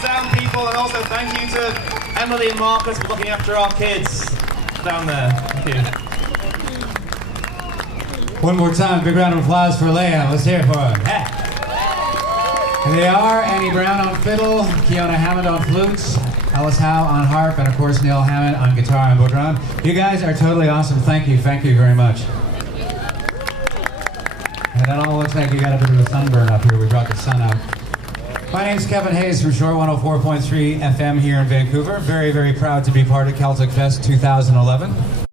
sound people, and also thank you to Emily and Marcus for looking after our kids down there. Thank you. One more time, big round of applause for Leia. Let's hear it for her. Hey. And they are Annie Brown on fiddle, Kiona Hammond on flutes, Alice Howe on harp, and of course Neil Hammond on guitar and bodhrán. You guys are totally awesome. Thank you very much. And it all looks like you got a bit of a sunburn up here. We brought the sun out. My name's Kevin Hayes from Shore 104.3 FM here in Vancouver. Very, very proud to be part of Celtic Fest 2011.